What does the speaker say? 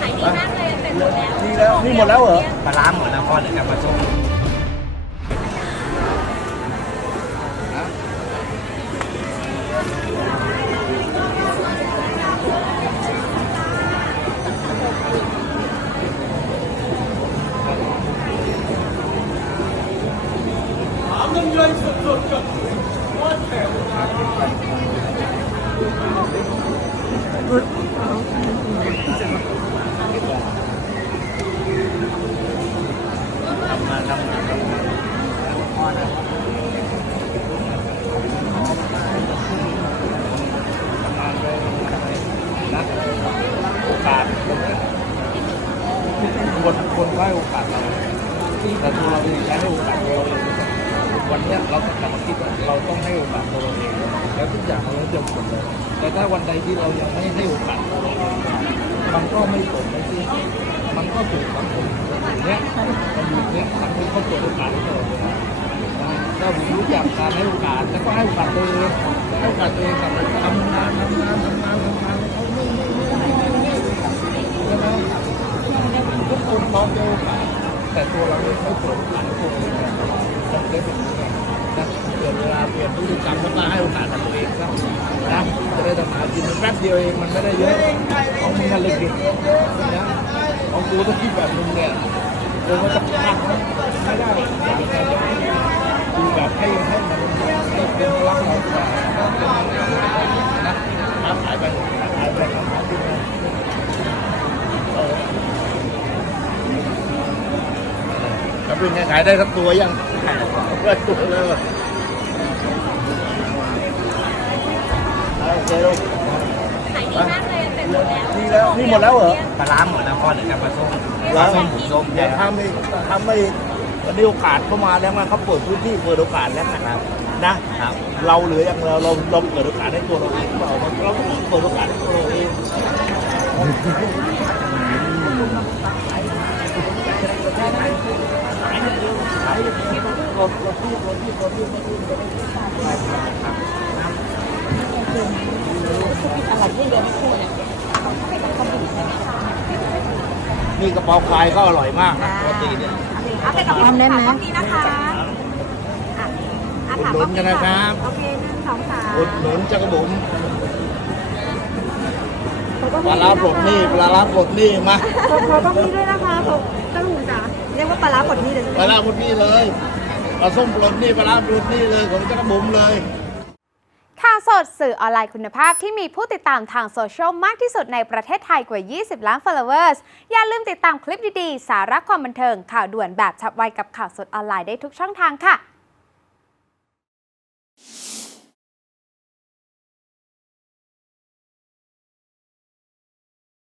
ขายดีมากเลยเป็นหมดแล้ว ดีแล้ว นี่หมดแล้วเหรอปลาร้าหมดแล้วก็เหลือแต่ปลาส้ม โอกาสคนคนก็ให้โอกาสเราแต่ตัวเราเองใช้ให้โอกาสตัวเราเอง วันเนี้ยเรากลับมาคิดว่าเราต้องให้โอกาสตัวเราเองแล้วทุกอย่างมันจะหมดเลยแต่ถ้าวันใดที่เรายังไม่ให้โอกาสตัวเราเองมันก็ไม่สมไม่จริงมันก็ถูกสังคมอย่างเนี้ยมันอยู่เนี้ยสังคมก็เปิดโอกาสให้เราเลยถ้าผมรู้จักการให้โอกาสแล้วก็ให้โอกาสตัวเองให้โอกาสตัวเองกับทำงานทำงานทำงานทำงานเขาไม่ไม่ไม่ไม่ไม่ใช่ไหมทุกคนพร้อมจะโอกาสแต่ตัวเราไม่ไม่เปิดโอกาสให้ตัวเองเนี่ยมันเป็นแบบนี้นะเกิดเวลาเปลี่ยนพฤติกรรมแล้วก็ให้โอกาสกับตัวเองซะนะจะได้ทำงากินมันแป๊บเดียวเองมันไม่ได้เยอะของมึงอะไรกินนะของกูต้องคิดแบบมึงเนี่ยเออมันจะพลาดไม่ได้อยากจะดูแบบให้ให้มันเป็นรักเรากว่านะค้าขายไปขายไปขายไปเออแล้วเป็นไงขายได้สักตัวยัง เลยโอเคลูกขายดีมากเลยเป็นหมดแล้วดีแล้วนี่หมดแล้วเหรอปลาร้าหมดแล้วก็เหลือแต่ปลาส้มแล้ปลาวส้มหมูส้มเดี๋แย่ยวถ้าไม่ถ้าไม่วันนี้โอกาสเข้ามาแล้วไงเขาเปิดพื้นที่เปิดโอกาสแล้วนะครับนะครับเราเหลืออย่างเราเราเราเปิดโอกาสให้ตัวเราเองเปล่าเราก็ต้องเปิดโอกาสให้ตัวเราเอง นี่กระเป๋าคายก็อร่อยมากนะปกติเนี่ยเอาไปกับพี่ทำได้ไหมขอบคุณนะคะอะอะอุดถามหนุว่านกันนะครับโอเคหนึ่งสองสามอุดหนุนจักรบุ๋มปลาร้าปลดหนี่ปลาร้าปลดหนี่มาขอขอต้องนี้ด้วยนะคะขอกระหลูจ๋าเรียกว่าปลาร้าบดนี้เลยใช่ไหมปลาร้าปลดหนี่เลย ปลาส้มปลดนี่ปลาร้าปลดนี่เลยของจักรบุ๋มเลย ข่าวสดสื่อออนไลน์คุณภาพที่มีผู้ติดตามทางโซเชียลมากที่สุดในประเทศไทยกว่า 20 ล้าน followers อย่าลืมติดตามคลิปดี ๆ สาระความบันเทิง ข่าวด่วนแบบฉับไวกับข่าวสดออนไลน์ได้ทุกช่องทางค่ะ